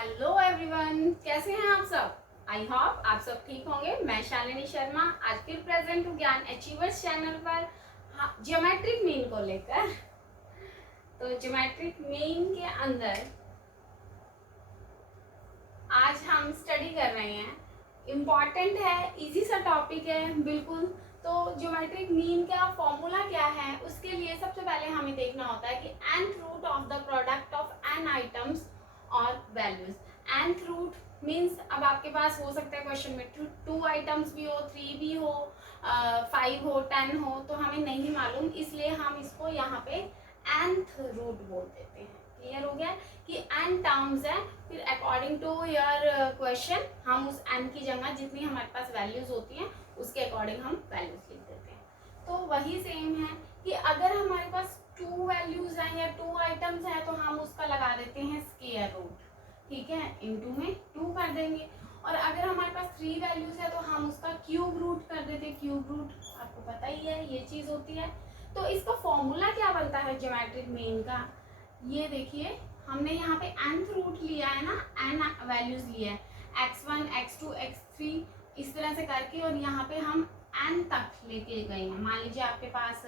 Hello everyone, कैसे हैं आप सब। आई होप आप सब ठीक होंगे। मैं शालिनी शर्मा आज फिर प्रेजेंट हूँ ज्ञान अचीवर्स चैनल पर ज्योमेट्रिक मीन को लेकर। तो ज्योमेट्रिक मीन के अंदर आज हम स्टडी कर रहे हैं। इम्पॉर्टेंट है, इजी सा टॉपिक है बिल्कुल। तो ज्योमेट्रिक मीन का फॉर्मूला क्या है, उसके लिए सबसे पहले हमें देखना होता है कि nth root of the product of n items और वैल्यूज। nth रूट मीन्स अब आपके पास हो सकता है क्वेश्चन में टू आइटम्स भी हो, 3 भी हो, 5 हो, 10 हो, तो हमें नहीं मालूम, इसलिए हम इसको यहाँ पे nth रूट बोल देते हैं। क्लियर हो गया कि n टर्म्स है, फिर अकॉर्डिंग टू योर क्वेश्चन हम उस n की जगह जितनी हमारे पास वैल्यूज होती हैं उसके अकॉर्डिंग हम वैल्यूज लिख देते हैं। तो वही सेम है कि अगर हमारे पास 2 वैल्यूज हैं या 2 आइटम्स हैं तो हम उसका लगा देते हैं स्क्वायर रूट, ठीक है, इनटू में 2 कर देंगे। और अगर हमारे पास 3 वैल्यूज है तो हम उसका क्यूब रूट कर देते हैं। क्यूब रूट आपको पता ही है ये चीज होती है। तो इसका फॉर्मूला क्या बनता है ज्योमेट्रिक मीन का, ये देखिए हमने यहाँ पे nth रूट लिया है ना, n वैल्यूज लिया है, x1 x2 x3 इस तरह से करके, और यहाँ पे हम n तक लेके गए हैं। मान लीजिए आपके पास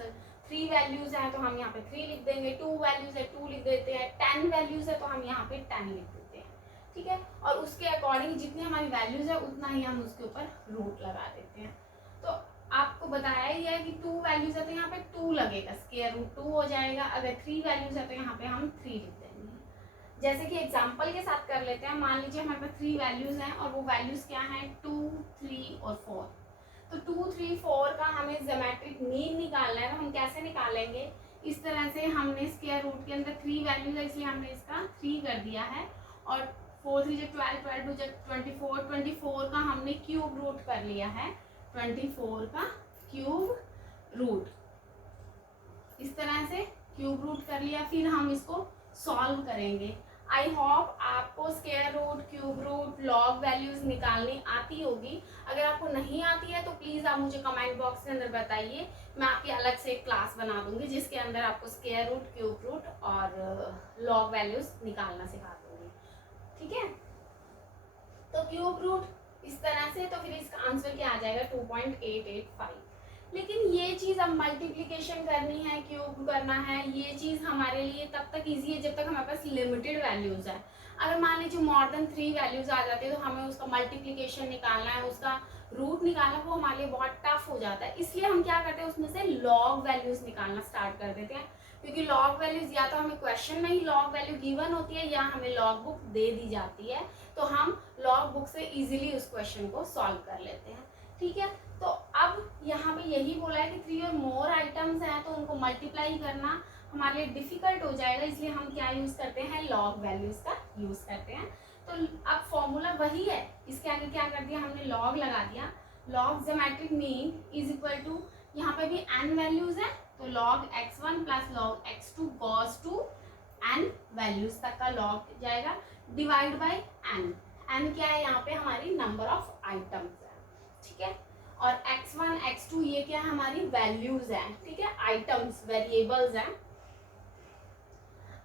3 वैल्यूज है तो हम यहाँ पे 3 लिख देंगे, 2 वैल्यूज है 2 लिख देते हैं, 10 वैल्यूज है तो हम यहाँ पे 10 लिख देते हैं, ठीक है। और उसके अकॉर्डिंग जितनी हमारी वैल्यूज है उतना ही हम उसके ऊपर रूट लगा देते हैं। तो आपको बताया ही है कि 2 वैल्यूज है तो यहाँ पे 2 लगेगा, स्क्वायर रूट 2 हो जाएगा। अगर 3 वैल्यूज है तो यहाँ पे हम 3 लिख देंगे। जैसे कि एग्जांपल के साथ कर लेते हैं। मान लीजिए हमारे पास 3 वैल्यूज हैं और वो वैल्यूज क्या हैं, 2, 3 और 4। तो 2, 3, 4 का हमें ज्योमेट्रिक मीन निकालना है। तो हम कैसे निकालेंगे, इस तरह से हमने स्क्वायर रूट के अंदर 3 वैल्यूज है इसलिए हमने इसका 3 कर दिया है, और 4 3 12, 12 2 24, 24 का हमने क्यूब रूट कर लिया है, 24 का क्यूब रूट इस तरह से क्यूब रूट कर लिया। फिर हम इसको सॉल्व करेंगे। आई होप आपको square root, cube root, log values निकालनी आती होगी। अगर आपको नहीं आती है तो प्लीज आप मुझे कमेंट बॉक्स के अंदर बताइए, मैं आपकी अलग से एक क्लास बना दूंगी जिसके अंदर आपको स्क्वायर रूट, क्यूब रूट और लॉग वैल्यूज निकालना सिखा दूंगी, ठीक है। तो क्यूब रूट इस तरह से, तो फिर इसका आंसर क्या आ जाएगा 2.885। लेकिन ये चीज अब मल्टीप्लिकेशन करनी है, क्यूब करना है, ये चीज हमारे लिए तब तक इजी है जब तक हमारे पास लिमिटेड वैल्यूज है। अगर मान लीजिए मोर देन 3 वैल्यूज आ जाती है तो हमें उसका मल्टीप्लिकेशन निकालना है, उसका रूट निकालना, वो हमारे लिए बहुत टफ हो जाता है। इसलिए हम क्या करते हैं, उसमें से लॉग वैल्यूज निकालना स्टार्ट कर देते हैं, क्योंकि लॉग वैल्यूज या तो हमें क्वेश्चन में ही लॉग वैल्यू गिवन होती है या हमें लॉग बुक दे दी जाती है, तो हम लॉग बुक से इजीली उस क्वेश्चन को सॉल्व कर लेते हैं, ठीक है। तो अब यहाँ पे यही बोला है कि 3 और मोर आइटम्स हैं तो उनको मल्टीप्लाई करना हमारे लिए डिफिकल्ट हो जाएगा, इसलिए हम क्या यूज करते हैं, लॉग वैल्यूज का यूज करते हैं। तो अब फॉर्मूला वही है, इसके आगे क्या कर दिया हमने, लॉग लगा दिया। Log geometric mean is equal to, यहाँ पे भी n वैल्यूज है तो log x1 plus log x2 goes to n values तक का log जाएगा, डिवाइड बाय n। n क्या है, यहाँ पे हमारी नंबर ऑफ आइटम्स है, ठीक है। और x1 x2 ये क्या है, हमारी वैल्यूज है, ठीक है, आइटम्स वेरिएबल्स हैं।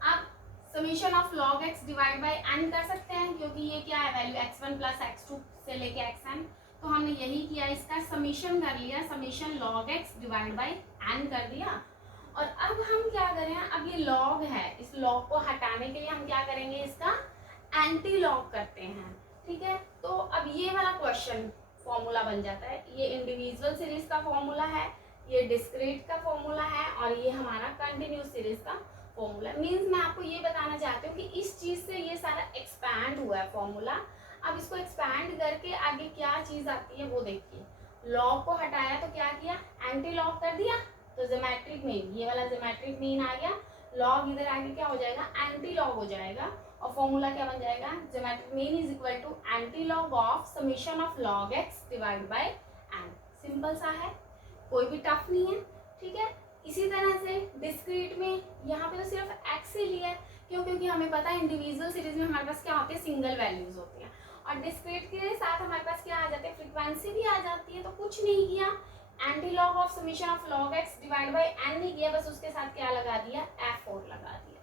अब summation of log x divide by n कर सकते हैं, क्योंकि ये क्या है, वैल्यू x1 प्लस x2 से लेके xn, तो हमने यही किया, इसका समीशन कर लिया, summation log x divide by n कर दिया। और अब हम क्या करें, अब ये log है, इस log को हटाने के लिए हम क्या करेंगे, इसका एंटी लॉग करते हैं, ठीक है। तो अब ये वाला क्वेश्चन फॉर्मूला बन जाता है, ये इंडिविजुअल सीरीज का फॉर्मूला है, ये डिस्क्रीट का फॉर्मूला है, और ये हमारा कंटिन्यूस सीरीज का फॉर्मूला। मींस मैं आपको ये बताना चाहती हूँ कि इस चीज से ये सारा एक्सपैंड हुआ है फॉर्मूला। अब इसको एक्सपैंड करके आगे क्या चीज आती है वो देखिए। लॉग को हटाया तो क्या किया, एंटी लॉग कर दिया, तो ज्योमेट्रिक मीन, ये वाला ज्योमेट्रिक मीन आ गया। लॉग इधर आगे क्या हो जाएगा, एंटी लॉग हो जाएगा, और फॉर्मूला क्या बन जाएगा, geometric mean is equal to anti log of summation of log X divide by N. Simple सा है, कोई भी टफ नहीं है, ठीक है। इसी तरह से डिस्क्रीट में यहाँ पे तो सिर्फ एक्स ही लिया है, क्यों, क्योंकि हमें पता है इंडिविजुअल सीरीज में हमारे पास क्या होते हैं, सिंगल वैल्यूज होती हैं, और डिस्क्रीट के साथ हमारे पास क्या आ जाते हैं, फ्रीक्वेंसी भी आ जाती है। तो कुछ नहीं किया, anti log of summation of log X divide by N नहीं किया, बस उसके साथ क्या लगा दिया, F4 लगा दिया।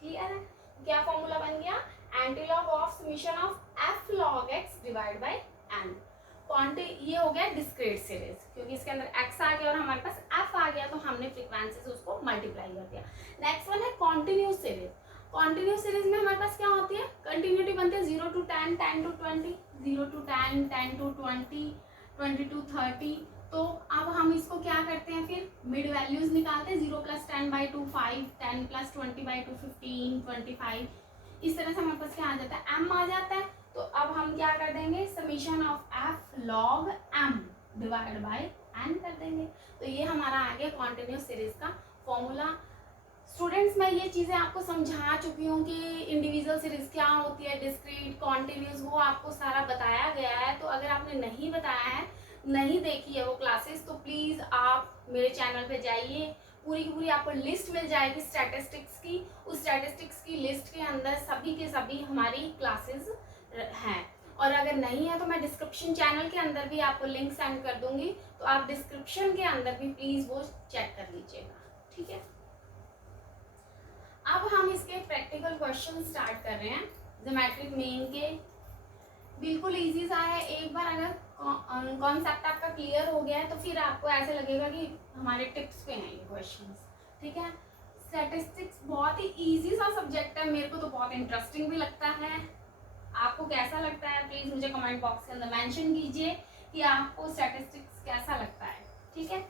क्लियर है, क्या फॉर्मूला बन गया, antilog of summation of F log X divide by N. ये हो गया डिस्क्रीट सीरीज, क्योंकि इसके अंदर x आ गया और हमारे पास f आ गया, तो हमने फ्रीक्वेंसी से उसको मल्टीप्लाई कर दिया। नेक्स्ट वन है कॉन्टिन्यूस सीरीज। कॉन्टिन्यूस सीरीज में हमारे पास क्या होती है, कंटिन्यूटी बनती है 0 to 10, 10 to 20, 0 to 10, 10 to 20, 20 to 30। तो अब हम इसको क्या करते हैं, फिर मिड वैल्यूज निकालते हैं, 0 + 10/2 5, 10 + 20/2 15, 25। इस तरह से हमारे पास क्या आ जाता है, m आ जाता है। तो अब हम क्या कर देंगे, summation of f log m divide by n कर देंगे। तो ये हमारा आ गया कॉन्टिन्यूस सीरीज का फॉर्मूला। स्टूडेंट्स, मैं ये चीज़ें आपको समझा चुकी हूँ कि इंडिविजुअल सीरीज क्या होती है, डिस्क्रीट, कॉन्टिन्यूस, वो आपको सारा बताया गया है। तो अगर आपने नहीं बताया है, नहीं देखी है वो क्लासेस, तो प्लीज़ आप मेरे चैनल पे जाइए, पूरी की पूरी आपको लिस्ट मिल जाएगी स्टैटिस्टिक्स की। उस स्टैटिस्टिक्स की लिस्ट के अंदर सभी के सभी हमारी क्लासेस हैं। और अगर नहीं है तो मैं डिस्क्रिप्शन चैनल के अंदर भी आपको लिंक सेंड कर दूंगी, तो आप डिस्क्रिप्शन के अंदर भी प्लीज़ वो चेक कर लीजिएगा, ठीक है। अब हम इसके प्रैक्टिकल क्वेश्चन स्टार्ट कर रहे हैं ज्योमेट्रिक मीन के। बिल्कुल इजी सा है, एक बार अगर कॉन्सेप्ट आपका क्लियर हो गया है तो फिर आपको ऐसे लगेगा कि हमारे टिप्स पे हैं ये क्वेश्चंस, ठीक है। स्टैटिस्टिक्स बहुत ही इजी सा सब्जेक्ट है, मेरे को तो बहुत इंटरेस्टिंग भी लगता है। आपको कैसा लगता है प्लीज मुझे कमेंट बॉक्स के अंदर मेंशन कीजिए कि आपको स्टैटिस्टिक्स कैसा लगता है, ठीक है।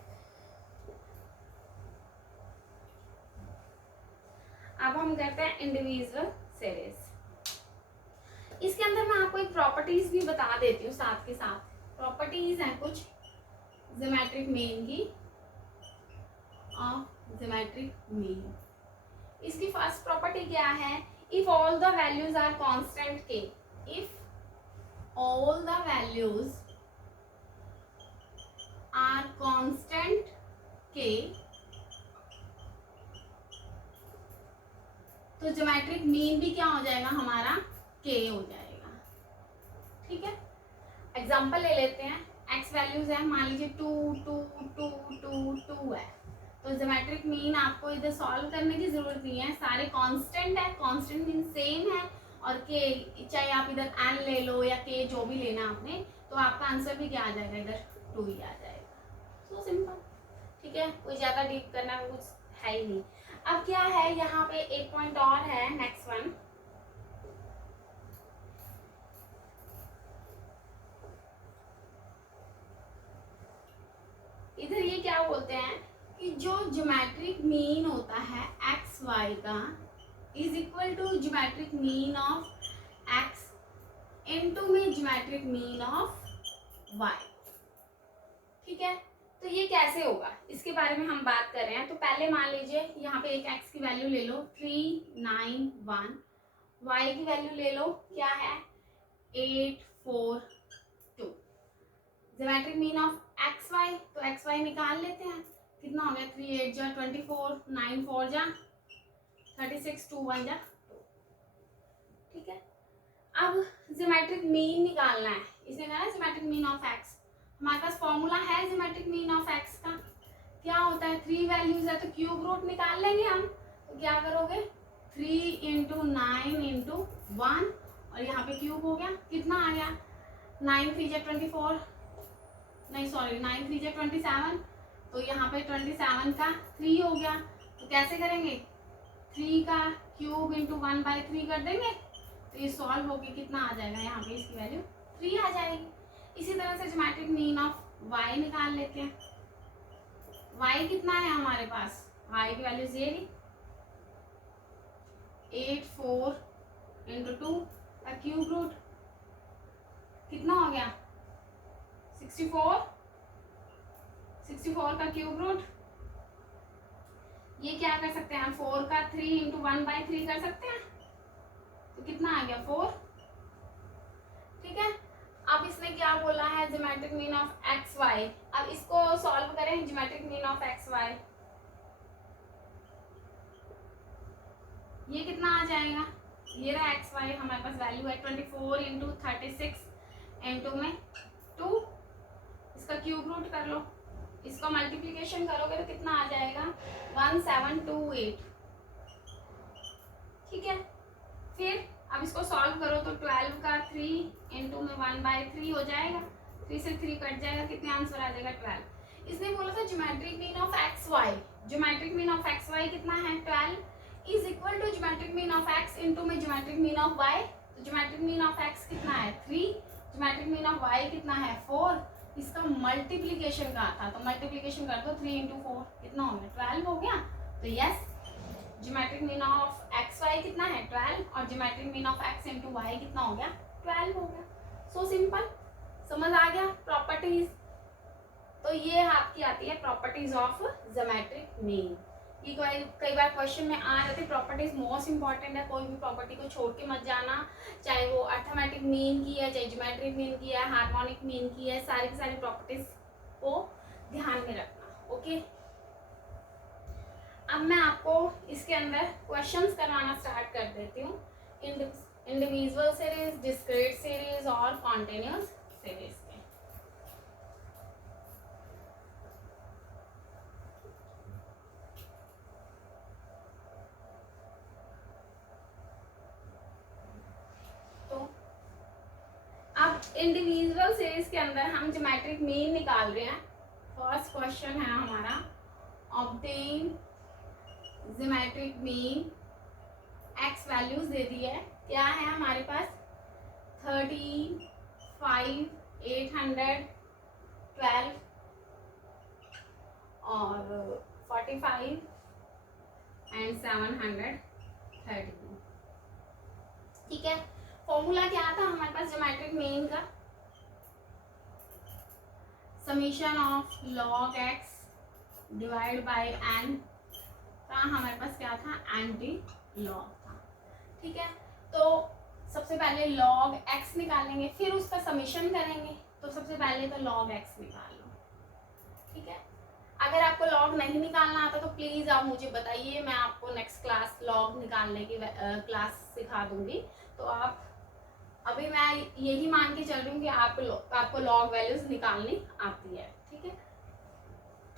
अब हम करते हैं इंडिविजुअल सीरीज। इसके अंदर मैं आपको एक प्रॉपर्टीज भी बता देती हूँ साथ के साथ। प्रॉपर्टीज हैं कुछ ज्योमेट्रिक मीन की, ज्योमेट्रिक मीन। इसकी फर्स्ट प्रॉपर्टी क्या है, if all the values are constant K, if all the values are constant K, तो ज्योमेट्रिक मीन भी क्या हो जाएगा हमारा, के हो जाएगा, ठीक है। एग्जांपल ले लेते हैं, एक्स वैल्यूज है, मान लीजिए 2 2 2 2 2 है, तो ज्योमेट्रिक मीन आपको इधर सॉल्व करने की जरूरत नहीं है, सारे कांस्टेंट है, कांस्टेंट मीन सेम है, और के चाहे आप इधर एन ले लो या के जो भी लेना आपने, तो आपका आंसर भी क्या आ जाएगा, इधर 2 ही आ जाएगा। सो सिंपल, ठीक है, कोई ज्यादा डीप करना कुछ है ही नहीं। अब क्या है, यहाँ पे एक पॉइंट और है, नेक्स्ट वन, इधर ये क्या बोलते हैं कि जो ज्योमेट्रिक मीन होता है एक्स वाई का is equal to geometric mean of X into में ज्योमेट्रिक मीन ऑफ वाई, ठीक है। तो ये कैसे होगा, इसके बारे में हम बात कर रहे हैं। तो पहले मान लीजिए यहाँ पे एक एक्स की वैल्यू ले लो 391, वाई की वैल्यू ले लो क्या है 842, geometric mean of X Y, तो एक्स वाई निकाल लेते हैं, कितना हो गया 3 8 जा 24, 9 4 जा 36, 2 1 जा 2, ठीक है। अब ज्योमेट्रिक मीन निकालना है, इसने कहा ज्योमेट्रिक मीन ऑफ एक्स, हमारे पास फॉर्मूला है ज्योमेट्रिक मीन ऑफ एक्स का, क्या होता है 3 वैल्यूज है तो क्यूब रूट निकाल लेंगे हम। तो क्या करोगे 3 × 9 × 1 और यहाँ पे क्यूब हो गया, कितना आ गया 9 3 जा 24, नहीं सॉरी 9 3 जा 27, तो यहाँ पे 27 का 3 हो गया। तो कैसे करेंगे 3 का क्यूब × 1/3 कर देंगे, तो ये सॉल्व होके कितना आ जाएगा, यहाँ पे इसकी वैल्यू 3 आ जाएगी। इसी तरह से ज्योमेट्रिक मीन ऑफ y निकाल लेते हैं, y कितना है हमारे पास, y की वैल्यू 0, 8 4 × 2 का क्यूब रूट कितना हो गया 64, 64 का क्यूब रूट, ये क्या कर सकते हैं 4 का 3 × 1/3 कर सकते हैं, तो कितना आ गया 4, ठीक है। अब इसने क्या बोला है geometric mean of X Y, अब इसको सॉल्व करें geometric mean of X Y, ये कितना आ जाएगा, ये रहा एक्स वाई, हमारे पास वैल्यू है 24 × 36 × में 2, इसका क्यूब रूट कर लो, इसका मल्टीप्लिकेशन करोगे तो कितना आ जाएगा 1728, ठीक है। फिर अब इसको सॉल्व करो तो 12 का 3 इंटू में 1/3 हो जाएगा, 3 से 3 कट जाएगा, कितने आंसर आ जाएगा 12। इसने बोला था geometric mean of X Y, geometric mean of X Y कितना है 12 is equal to geometric mean of X into में ज्योमेट्रिक मीन ऑफ वाई। तो ज्योमेट्रिक मीन ऑफ एक्स कितना है 3, ज्योमेट्रिक मीन ऑफ वाई कितना है 4, इसका मल्टीप्लीकेशन कहा था तो मल्टीप्लीकेशन कर दो 3 इंटू 4 कितना हो गया 12 हो गया। तो yes geometric mean of X Y कितना है 12 और geometric mean of X into Y कितना हो गया 12 हो गया। सो सिंपल, समझ आ गया प्रॉपर्टीज। तो ये आपकी आती है प्रॉपर्टीज ऑफ ज्योमेट्रिक मीन। ये कई बार क्वेश्चन में आ जाती है, प्रॉपर्टीज मोस्ट इंपॉर्टेंट है, कोई भी प्रॉपर्टी को छोड़ के मत जाना, चाहे वो अर्थमेटिक मीन की है, चाहे ज्योमेट्रिक मीन की है, हार्मोनिक मीन की है, सारी की सारी प्रॉपर्टीज को ध्यान में रखना। ओके, अब मैं आपको इसके अंदर क्वेश्चंस करवाना स्टार्ट कर देती हूँ, इंडिविजुअल सीरीज, डिस्क्रीट सीरीज और कॉन्टिन्यूस सीरीज के। तो अब इंडिविजुअल सीरीज के अंदर हम ज्योमेट्रिक मीन निकाल रहे हैं। फर्स्ट क्वेश्चन है हमारा obtain geometric mean, X values दे दी है, क्या है हमारे पास 13, 5, 812 और 45 एंड 730। ठीक है, फॉर्मूला क्या था हमारे पास ज्योमेट्रिक मीन का, summation of log X divide by N का हमारे पास क्या था एंटी लॉग था। ठीक है, तो सबसे पहले लॉग एक्स निकालेंगे, फिर उसका समीशन करेंगे। तो सबसे पहले तो लॉग एक्स निकाल लो। ठीक है, अगर आपको लॉग नहीं निकालना आता तो प्लीज आप मुझे बताइए, मैं आपको नेक्स्ट क्लास लॉग निकालने की क्लास सिखा दूंगी। तो आप अभी मैं यही मान के चल रही हूँ कि आपको लॉग वैल्यूज निकालनी आती है। ठीक है,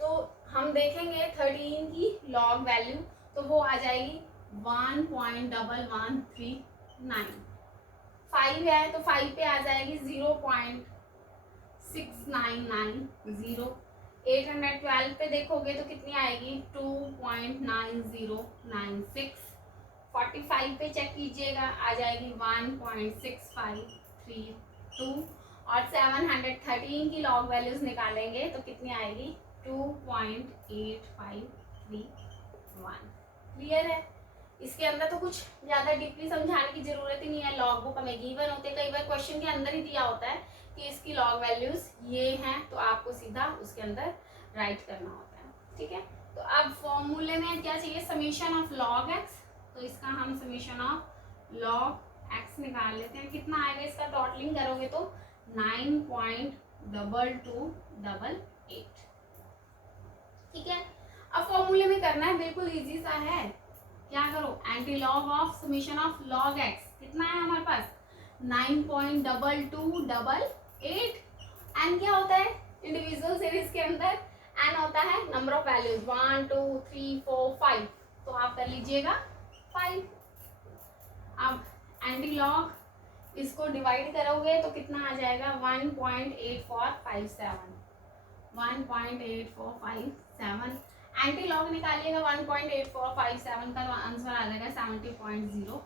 तो हम देखेंगे 13 की लॉग वैल्यू, तो वो आ जाएगी 1.1139। 5 है तो 5 पे आ जाएगी 0.6990। 812 पे देखोगे तो कितनी आएगी 2.9096। 45 पे चेक कीजिएगा आ जाएगी 1.6532 और 713 की लॉग वैल्यूज निकालेंगे तो कितनी आएगी 2.8531। क्लियर है, इसके अंदर तो कुछ ज़्यादा डीपली समझाने की जरूरत ही नहीं है, लॉग बुक हमें गिवन होते हैं, कई बार क्वेश्चन के अंदर ही दिया होता है कि इसकी लॉग वैल्यूज ये हैं, तो आपको सीधा उसके अंदर राइट करना होता है। ठीक है, तो अब फॉर्मूले में क्या चाहिए समीशन ऑफ लॉग एक्स, तो इसका हम समीशन ऑफ लॉग एक्स निकाल लेते हैं। कितना आएगा इसका टोटलिंग करोगे तो 9.2288। ठीक है, अब फॉर्मूले में करना है, बिल्कुल इजी सा है। क्या करो anti log of summation of log x कितना है हमारे पास 9.2288। एन क्या होता है इंडिविजुअल सीरीज के अंदर, एन होता है नंबर ऑफ वैल्यूज 1 2 3 4 5, तो आप कर लीजिएगा 5। अब एंटी लॉग इसको डिवाइड करोगे तो कितना आ जाएगा 1.8457। 1.8457 एंटी लॉग निकालिएगा 1.8457 का आंसर आ जाएगा 70.09।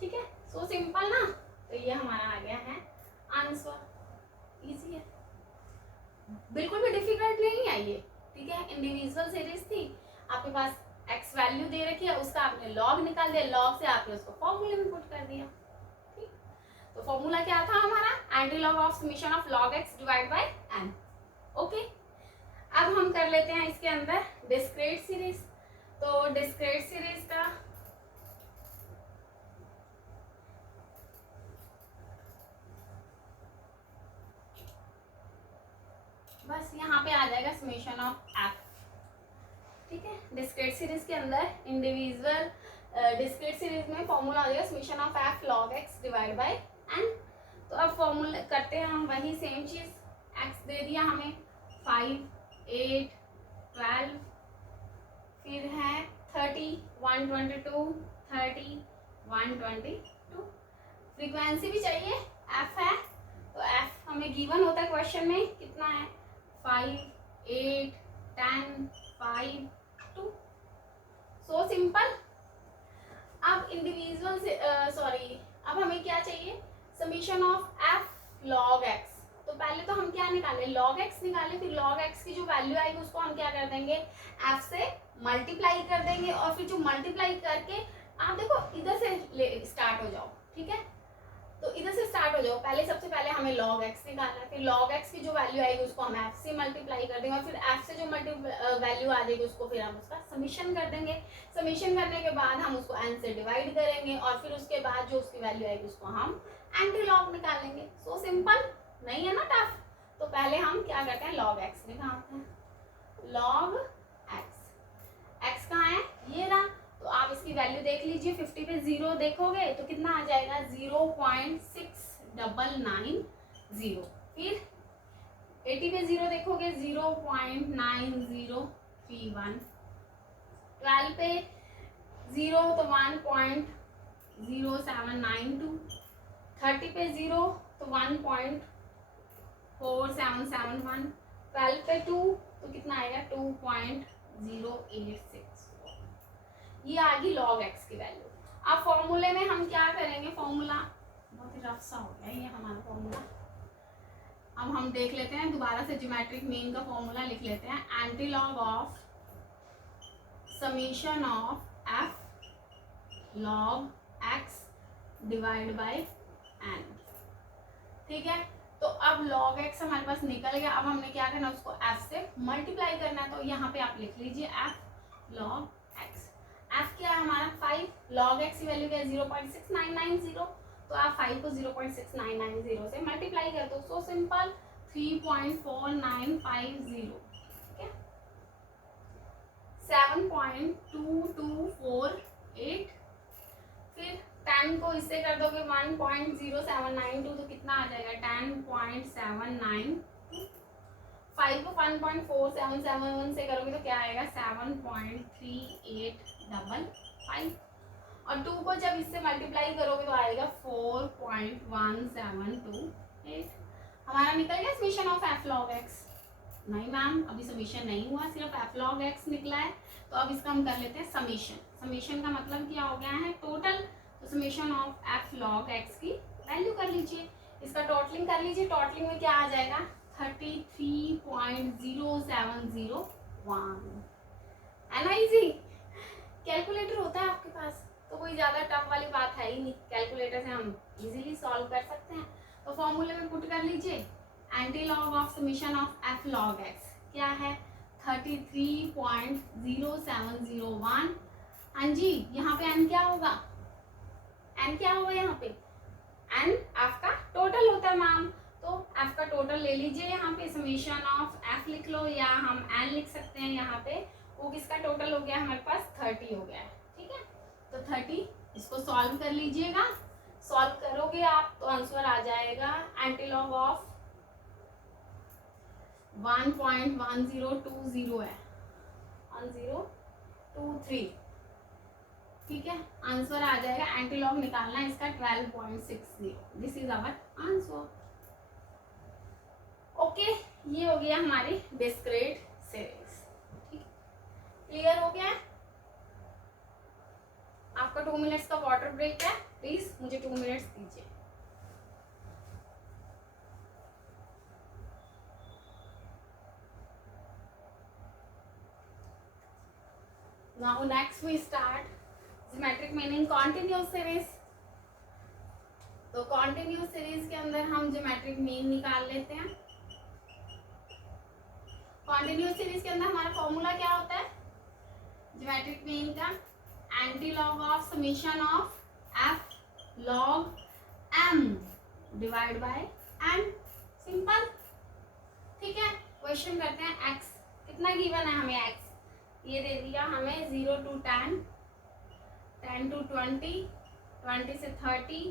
ठीक है, सो सिंपल ना, तो ये हमारा आ गया है आंसर, इजी है, बिल्कुल भी डिफिकल्ट नहीं है ये। ठीक है, इंडिविजुअल सीरीज थी, आपके पास एक्स वैल्यू दे रखी है, उसका आपने लॉग निकाल दिया, लॉग से आपने उसको फॉर्मूले में पुट कर दिया। ठीक, तो फॉर्मूला क्या था हमारा anti log of summation of log X divide by N. Okay, अब हम कर लेते हैं इसके अंदर डिस्क्रीट सीरीज। तो डिस्क्रीट सीरीज का बस यहाँ पे आ जाएगा समीशन ऑफ एफ। ठीक है, डिस्क्रीट सीरीज के अंदर इंडिविजुअल डिस्क्रीट सीरीज में फॉर्मूला आ जाएगा summation of F log X divide by N. तो अब फॉर्मूला करते हैं हम वही सेम चीज, एक्स दे दिया हमें 5 8 12, फिर है 30 122 30 122। फ्रीक्वेंसी भी चाहिए, एफ है, तो एफ हमें गिवन होता है क्वेश्चन में, कितना है 5, 8, 10, 5, 2। So simple. अब इंडिविजुअल से अब हमें क्या चाहिए, summation of F log x. तो पहले तो हम क्या निकाले, लॉग एक्स निकाले, फिर लॉग एक्स की जो वैल्यू आएगी उसको हम क्या कर देंगे, एफ से मल्टीप्लाई कर देंगे, और फिर जो मल्टीप्लाई करके आप देखो इधर से स्टार्ट हो जाओ, ठीक है, तो इधर से स्टार्ट हो जाओ। पहले सबसे पहले हमें log x निकालना है, फिर log x की जो वैल्यू आएगी उसको हम f से मल्टीप्लाई कर देंगे, और फिर f से जो वैल्यू आ जाएगी उसको फिर हम उसका समीशन कर देंगे। समीशन करने के बाद हम उसको n से डिवाइड करेंगे, और फिर उसके बाद जो उसकी वैल्यू आएगी उसको हम एंटी लॉग निकालेंगे। सो सिंपल, नहीं है ना टफ। तो पहले हम क्या करते हैं, log x निकालते हैं। log x कहाँ है, ये रहा। तो आप इसकी वैल्यू देख लीजिए, 50 पे 0 देखोगे तो कितना आ जाएगा 0.6990। फिर 80 पे 0 देखोगे 0.9031। 12 पे 0 तो 1.0792। 30 पे 0 तो 1.4771। 12 पे 2 तो कितना आएगा 2.086। ये आ गई log x की वैल्यू। अब फॉर्मूले में हम क्या करेंगे, फॉर्मूला बहुत ही रफ सा हो गया ये हमारा फॉर्मूला। अब हम देख लेते हैं दोबारा से, ज्योमेट्रिक मीन का फॉर्मूला लिख लेते हैं, anti log of summation of f log x divide by n। ठीक है, तो अब log x हमारे पास निकल गया। अब हमने क्या करना, उसको f से मल्टीप्लाई करना है। तो यहाँ पे आप लिख लीजिए f log x। f क्या है हमारा 5, log x की वैल्यू क्या है 0.6990। तो आप 5 को 0.6990 से मल्टीप्लाई कर दो। सो सिंपल, 3.4950, ठीक है, 7.2248। फिर 10 को इससे कर दोगे 1.0792, तो कितना आ जाएगा 10.79। 5 को 1.4771 से करोगे तो क्या आएगा 7.3855। और 2 को जब इससे मल्टीप्लाई करोगे तो आएगा 4.1728। हमारा निकल गया summation of F log x. नहीं मैम, अभी समीशन नहीं हुआ, सिर्फ एफ लॉग एक्स निकला है। तो अब इसका हम कर लेते हैं समीशन। समीशन का मतलब क्या हो गया है, टोटल। तो summation of F log x की वैल्यू कर लीजिए, इसका टोटलिंग कर लीजिए। टोटलिंग में क्या आ जाएगा 33.0701। है ना इजी। कैलकुलेटर होता है आपके पास तो कोई ज़्यादा टफ वाली बात है ही नहीं, कैलकुलेटर से हम इजीली सॉल्व कर सकते हैं। तो फॉर्मूले में पुट कर लीजिए, anti log of summation of F log x क्या है 33.0701। हाँ जी, यहाँ पे एन क्या होगा, एन क्या होगा यहाँ पे, एन एफ का टोटल होता है मैम। तो एफ का टोटल ले लीजिए, यहाँ पे समीशन ऑफ एफ लिख लो, या हम एन लिख सकते हैं। यहाँ पे वो किसका टोटल हो गया हमारे पास 30 हो गया है, ठीक है। तो 30 इसको सॉल्व कर लीजिएगा। सॉल्व करोगे आप तो आंसर आ जाएगा एंटी लॉग ऑफ 1.1020 है, 1023, ठीक है। आंसर आ जाएगा, एंटी लॉग निकालना है इसका 12.60। This is our answer. Okay, ये हो गया हमारी डिस्क्रीट सीरीज, ठीक, क्लियर हो गया। आपका 2 मिनट्स का वाटर ब्रेक है, प्लीज मुझे 2 मिनट्स दीजिए। Now next we start geometric meaning continuous series। तो continuous series के अंदर हम geometric mean निकाल लेते हैं। continuous series के अंदर हमारा फॉर्मूला क्या होता है geometric mean का, anti log of summation of f log m divide by n। Simple, ठीक है। क्वेश्चन करते हैं x कितना गिवन है हमें, x ये दे दिया हमें 0 to 10, 10 to 20, 20 से 30,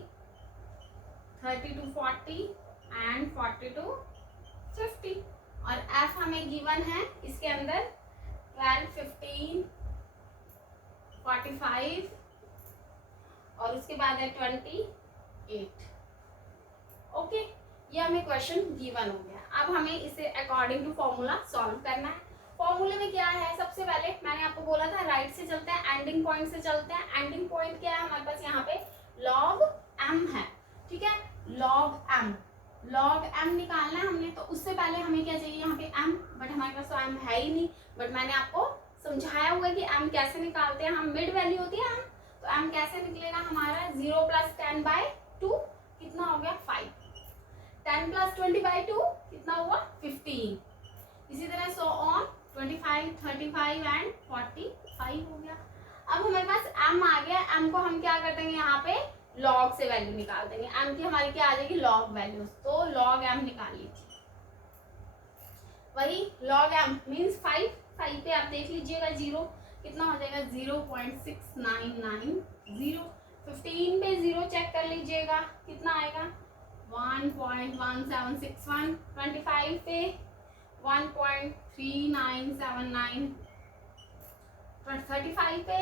30 to 40 एंड 40 to 50। और f हमें गिवन है इसके अंदर 12, 15, 45 और और उसके बाद है 28। ओके, ये हमें क्वेश्चन गिवन हो गया। अब हमें इसे अकॉर्डिंग टू फॉर्मूला सॉल्व करना है। फॉर्मूले में क्या है, सबसे पहले मैंने आपको बोला था राइट से चलते हैं, एंडिंग पॉइंट से चलते हैं। एंडिंग पॉइंट क्या है हमारे पास, यहाँ पे log m है, ठीक है, log m निकालना है हमने। तो उससे पहले हमें क्या चाहिए यहाँ पे m, बट हमारे पास तो m है ही नहीं। बट मैंने आपको समझाया हुआ है कि m कैसे निकालते हैं। हम मिड वैल्यू होती है m, तो m कैसे निकलेगा हमारा 0 + 10/2 कितना हो गया 5, 10 + 20/2 कितना हुआ 15। इसी तरह सो ऑन 25, 35 एंड 45 हो गया। अब हमारे पास m आ गया। m को हम क्या कर देंगे, यहाँ पे log से वैल्यू निकाल देंगे। m की हमारी क्या आ जाएगी log वैल्यू, तो log m निकाल लीजिए। वही log m मीन्स 5 पे आप देख लीजिएगा 0 कितना हो जाएगा 0.6990। 15 पे 0 चेक कर लीजिएगा कितना आएगा 1.1761। 25 पे 1.3979। 35 पे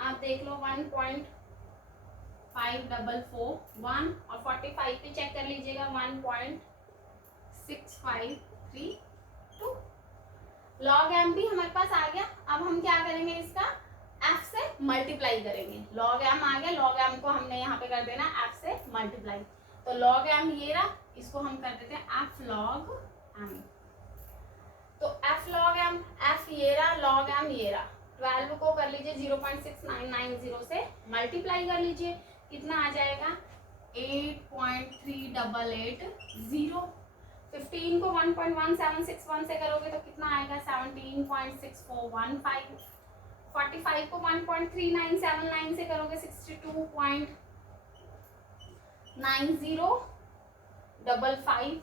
आप देख लो 1.5441 और 45 पे चेक कर लीजिएगा 1.6532। log m भी हमारे पास आ गया। अब हम क्या करेंगे, इसका f से मल्टीप्लाई करेंगे। log m आ गया, log m को हमने यहाँ पे कर देना f से मल्टीप्लाई। तो log m ये रहा, इसको हम कर देते हैं f log m। तो f log m, f ये रहा, log m ये रहा। 12 को कर लीजिए 0.6990 से मल्टीप्लाई कर लीजिए, कितना आ जाएगा 8.3880। 15 को 1.1761 से करोगे तो कितना आएगा 17.6415। 45 को 1.3979 से करोगे 62.9055।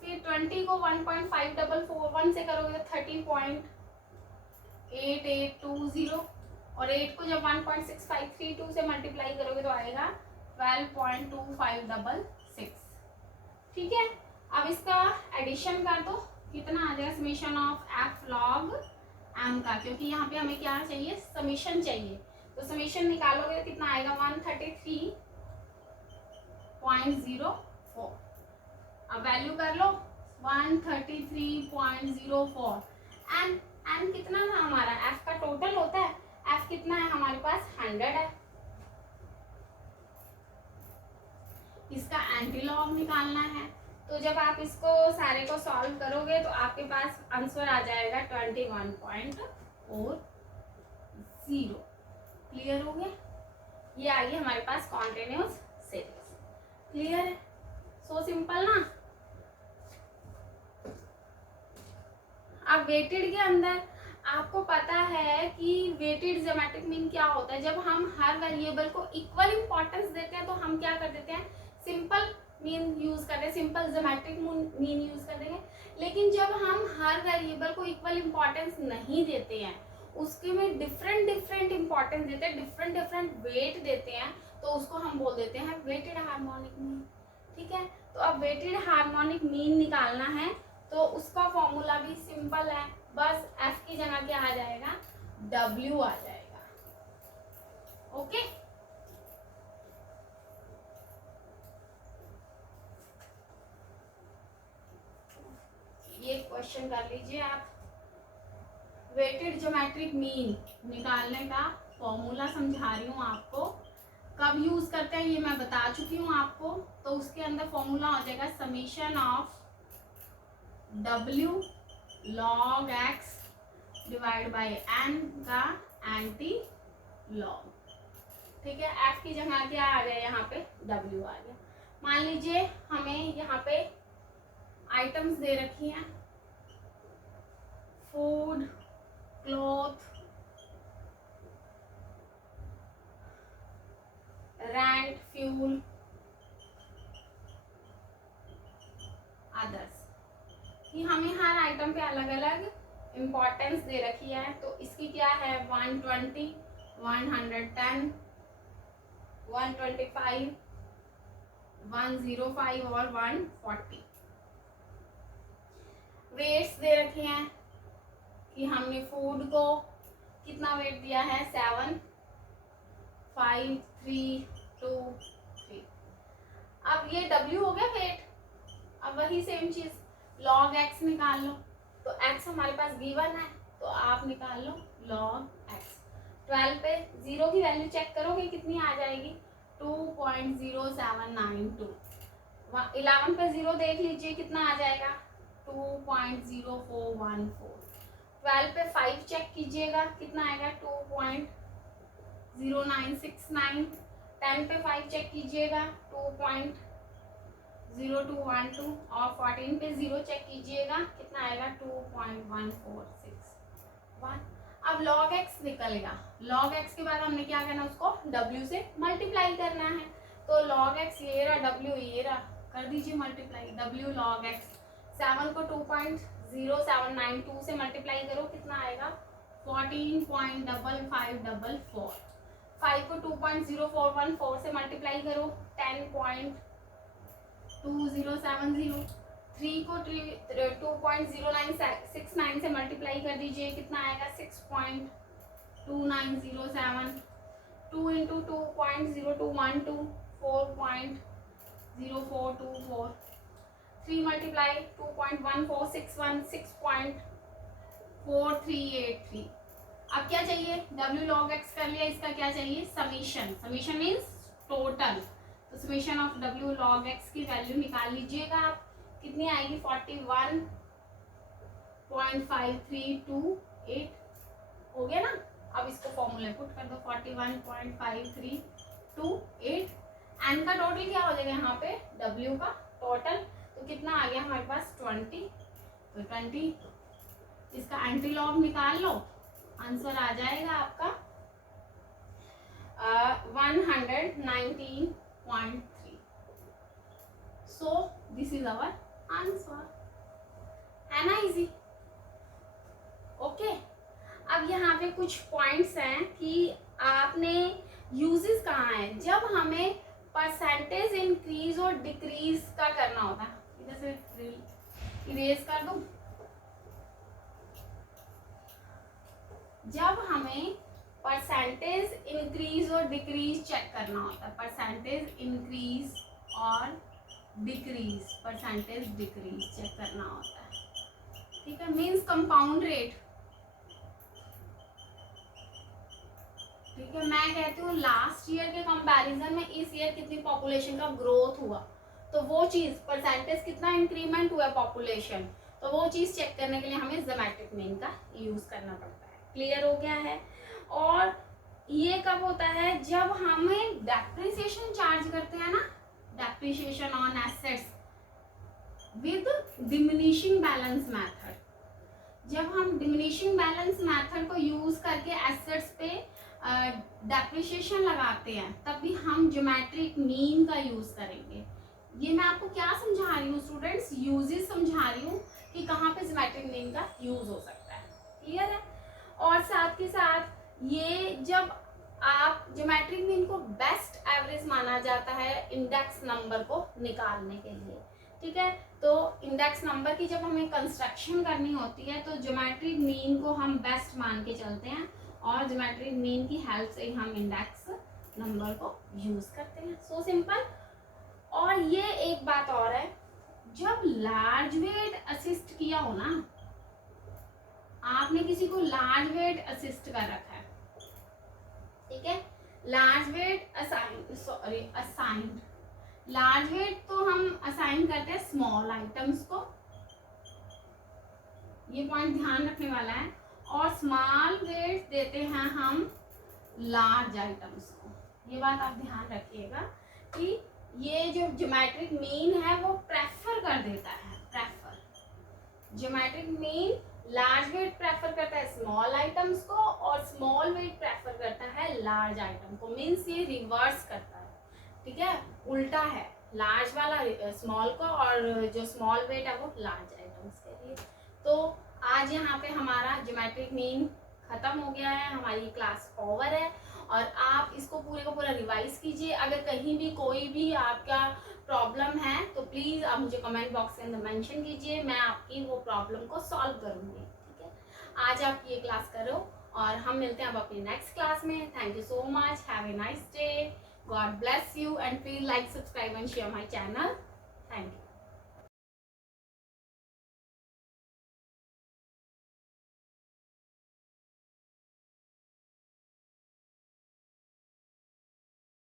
फिर 20 को 1.5441 से करोगे तो 30.8820। और 8 को जब 1.6532 से मल्टीप्लाई करोगे तो आएगा 12.2566। ठीक है, अब इसका एडिशन कर दो, कितना आ जाएगा summation of f log m का, क्योंकि यहाँ पे हमें क्या चाहिए समीशन चाहिए। तो समीशन निकालोगे तो कितना आएगा 133.04। अब वैल्यू कर लो 133.04। n कितना था हमारा, f का टोटल होता है, f कितना है हमारे पास 100 है। इसका एंटी लॉग निकालना है। तो जब आप इसको सारे को सॉल्व करोगे तो आपके पास आंसर आ जाएगा 21.40। क्लियर हो गया, ये आ गई हमारे पास कॉन्टिन्यूअस सीरीज। क्लियर है, सो सिंपल ना। अब वेटेड के अंदर आपको पता है कि वेटेड ज्योमेट्रिक मीन क्या होता है। जब हम हर वेरिएबल को इक्वल इंपॉर्टेंस देते हैं तो हम क्या कर देते हैं सिंपल मीन यूज करते हैं, सिंपल ज्योमेट्रिक मीन यूज कर देंगे। लेकिन जब हम हर वेरिएबल को इक्वल इंपॉर्टेंस नहीं देते हैं, उसके में डिफरेंट इंपॉर्टेंस देते हैं, डिफरेंट वेट देते हैं, तो उसको हम बोल देते हैं वेटेड हार्मोनिक मीन। ठीक है, तो अब वेटेड हार्मोनिक मीन निकालना है तो उसका फॉर्मूला भी सिंपल है, बस f की जगह क्या आ जाएगा w आ जाएगा। ओके, ये क्वेश्चन कर लीजिए आप। वेटेड ज्योमेट्रिक मीन निकालने का फॉर्मूला समझा रही हूँ आपको, कब यूज करते हैं ये मैं बता चुकी हूँ आपको। तो उसके अंदर फॉर्मूला हो जाएगा summation of w log x divide by n का एंटी लॉग। ठीक है, f की जगह क्या आ गया यहाँ पे w आ गया। मान लीजिए हमें यहाँ पे आइटम्स दे रखी हैं, food, cloth, rent, fuel, others. कि हमें हर आइटम पे अलग अलग इम्पोर्टेंस दे रखी है। तो इसकी क्या है 120, 110, 125, 105 और 140। वेट्स दे रखे हैं कि हमने फूड को कितना वेट दिया है 7, 5 3 2 3। अब ये W हो गया वेट। अब वही सेम चीज log x निकाल लो। तो x हमारे पास गिवन है तो आप निकाल लो log x। 12 पे 0 की वैल्यू चेक करोगे कितनी आ जाएगी 2.0792। 11 पे 0 देख लीजिए कितना आ जाएगा 2.0414। 12 पे 5 चेक कीजिएगा कितना आएगा 2.0969। 10 पे 5 चेक कीजिएगा 2.0212 और 14 पे 0 चेक कीजिएगा कितना आएगा 2.1461। अब log x निकलेगा। log x के बाद हमने क्या करना उसको w से मल्टीप्लाई करना है। तो log x ये रहा w ये रहा, कर दीजिए मल्टीप्लाई w log x। 7 को 2.0792 से मल्टीप्लाई करो कितना आएगा 14.5544। 5 को 2.0414 से मल्टीप्लाई करो 10.2070। 3 को 2.0969 से मल्टीप्लाई कर दीजिए कितना आएगा 6.2907। 2 इंटू 2.0212 4.0424। 3 मल्टीप्लाई 2.1461 6.4383। अब क्या चाहिए w log x कर लिया, इसका क्या चाहिए समीशन। Summation means total. तो summation of w log x की वैल्यू निकाल लीजिएगा आप कितनी आएगी 41.5328 हो गया ना। अब इसको फॉर्मूले पुट कर दो 41.5328। एन का टोटल क्या हो जाएगा यहाँ पे w का टोटल तो कितना आ गया हमारे पास 20। तो 20 इसका एंटी लॉग निकाल लो आंसर आ जाएगा आपका 119.3। So this is our answer, है ना इजी। ओके अब यहाँ पे कुछ पॉइंट्स हैं कि आपने यूजेस कहाँ हैं जब हमें परसेंटेज इंक्रीज और डिक्रीज का करना होता है। इधर से इरेज कर दूं। जब हमें परसेंटेज इंक्रीज और डिक्रीज चेक करना होता है, परसेंटेज इंक्रीज और डिक्रीज, परसेंटेज डिक्रीज चेक करना होता है, ठीक है, मीन्स कंपाउंड रेट। ठीक है, मैं कहती हूँ लास्ट ईयर के कंपैरिजन में इस ईयर कितनी पॉपुलेशन का ग्रोथ हुआ, तो वो चीज परसेंटेज कितना इंक्रीमेंट हुआ पॉपुलेशन, तो वो चीज चेक करने के लिए हमें ज्योमेट्रिक मीन का यूज करना पड़ता है। क्लियर हो गया है। और ये कब होता है जब हमें डेप्रिसिएशन चार्ज करते हैं ना, depreciation on assets with diminishing balance method. जब हम डिमिनिशिंग बैलेंस मेथड को यूज करके एसेट्स पे डेप्रिसिएशन लगाते हैं तब भी हम ज्योमेट्रिक मीन का यूज करेंगे। ये मैं आपको क्या समझा रही हूँ स्टूडेंट्स, यूजेस समझा रही हूँ कि कहाँ पे ज्योमेट्रिक मीन का यूज हो सकता है। क्लियर है। और साथ के साथ ये जब आप ज्योमेट्रिक मीन को बेस्ट एवरेज माना जाता है इंडेक्स नंबर को निकालने के लिए, ठीक है। तो इंडेक्स नंबर की जब हमें कंस्ट्रक्शन करनी होती है तो ज्योमेट्रिक मीन को हम बेस्ट मान के चलते हैं और ज्योमेट्रिक मीन की हेल्प से ही हम इंडेक्स नंबर को यूज करते हैं। So simple. और ये एक बात और है, जब लार्ज वेट असिस्ट किया हो ना, आपने किसी को लार्ज वेट असिस्ट कर रखा है, ठीक है, large weight assigned, large weight तो हम असाइन करते हैं स्मॉल आइटम्स को, ये पॉइंट ध्यान रखने वाला है, और स्मॉल वेट देते हैं हम लार्ज आइटम्स को। ये बात आप ध्यान रखिएगा कि ये जो ज्योमेट्रिक मीन है वो प्रेफर कर देता है, prefer geometric mean large weight prefer करता है स्मॉल आइटम्स को और स्मॉल वेट प्रेफर करता है लार्ज आइटम को, मीन्स ये रिवर्स करता है, ठीक है, उल्टा है, लार्ज वाला स्मॉल को और जो स्मॉल वेट है वो लार्ज आइटम्स के लिए। तो आज यहाँ पे हमारा ज्योमेट्रिक मीन खत्म हो गया है, हमारी क्लास ओवर है और आप इसको पूरे को पूरा रिवाइज कीजिए। अगर कहीं भी कोई भी आपका प्रॉब्लम है तो प्लीज़ आप मुझे कमेंट बॉक्स के अंदर मेंशन कीजिए, मैं आपकी वो प्रॉब्लम को सॉल्व करूँगी, ठीक है। आज आप ये क्लास करो और हम मिलते हैं अब अपनी नेक्स्ट क्लास में. Thank you so much. Have a nice day. God bless you and please like, subscribe and share my channel. Thank you.